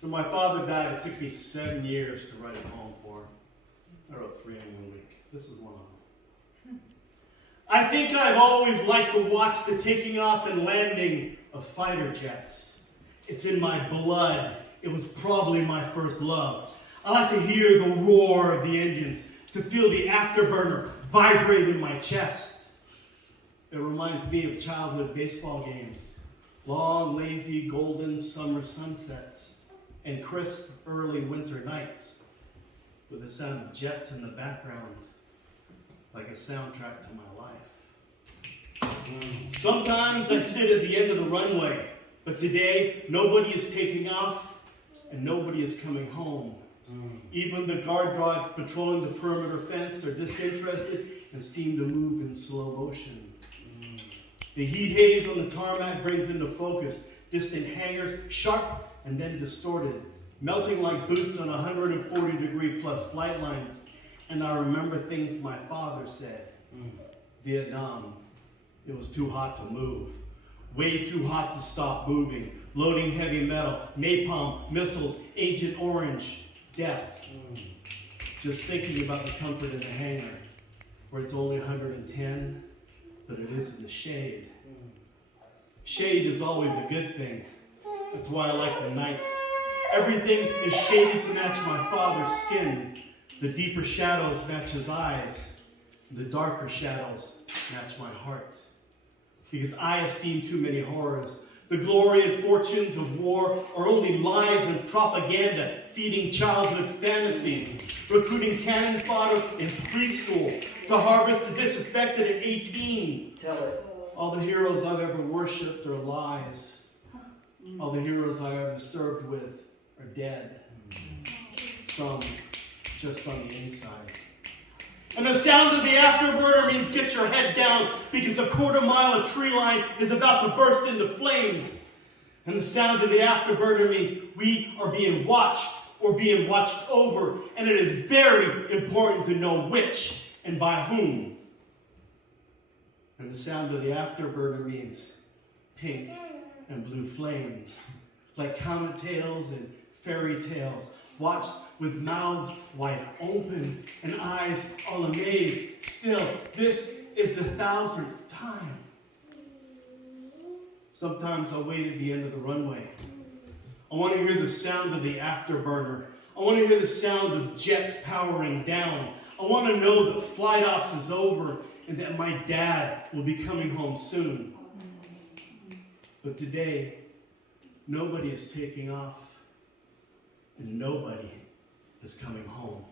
So my father died. It took me 7 years to write a poem for him. I wrote 3 in 1 week. This is one of them. I think I've always liked to watch the taking off and landing of fighter jets. It's in my blood. It was probably my first love. I like to hear the roar of the engines, to feel the afterburner vibrate in my chest. It reminds me of childhood baseball games, long, lazy, golden summer sunsets, and crisp, early winter nights, with the sound of jets in the background, like a soundtrack to my life. Sometimes I sit at the end of the runway, but today nobody is taking off and nobody is coming home. Even the guard dogs patrolling the perimeter fence are disinterested and seem to move in slow motion. The heat haze on the tarmac brings into focus distant hangars, sharp and then distorted, melting like boots on 140-degree plus flight lines. And I remember things my father said. Vietnam, it was too hot to move. Way too hot to stop moving. Loading heavy metal, napalm, missiles, Agent Orange, death. Just thinking about the comfort in the hangar, where it's only 110, but it is in the shade. Shade is always a good thing. That's why I like the nights. Everything is shaded to match my father's skin. The deeper shadows match his eyes. The darker shadows match my heart. Because I have seen too many horrors. The glory and fortunes of war are only lies and propaganda, feeding childhood fantasies, recruiting cannon fodder in preschool, to harvest the disaffected at 18. Tell it. All the heroes I've ever worshipped are lies. All the heroes I ever served with are dead. Some just on the inside. And the sound of the afterburner means get your head down, because a quarter mile of tree line is about to burst into flames. And the sound of the afterburner means we are being watched or being watched over. And it is very important to know which and by whom. And the sound of the afterburner means pink and blue flames, like comet tails and fairy tales, watched with mouths wide open and eyes all amazed. Still, this is the 1000th time. Sometimes I wait at the end of the runway. I want to hear the sound of the afterburner. I want to hear the sound of jets powering down. I want to know that flight ops is over and that my dad will be coming home soon. But today, nobody is taking off and nobody is coming home.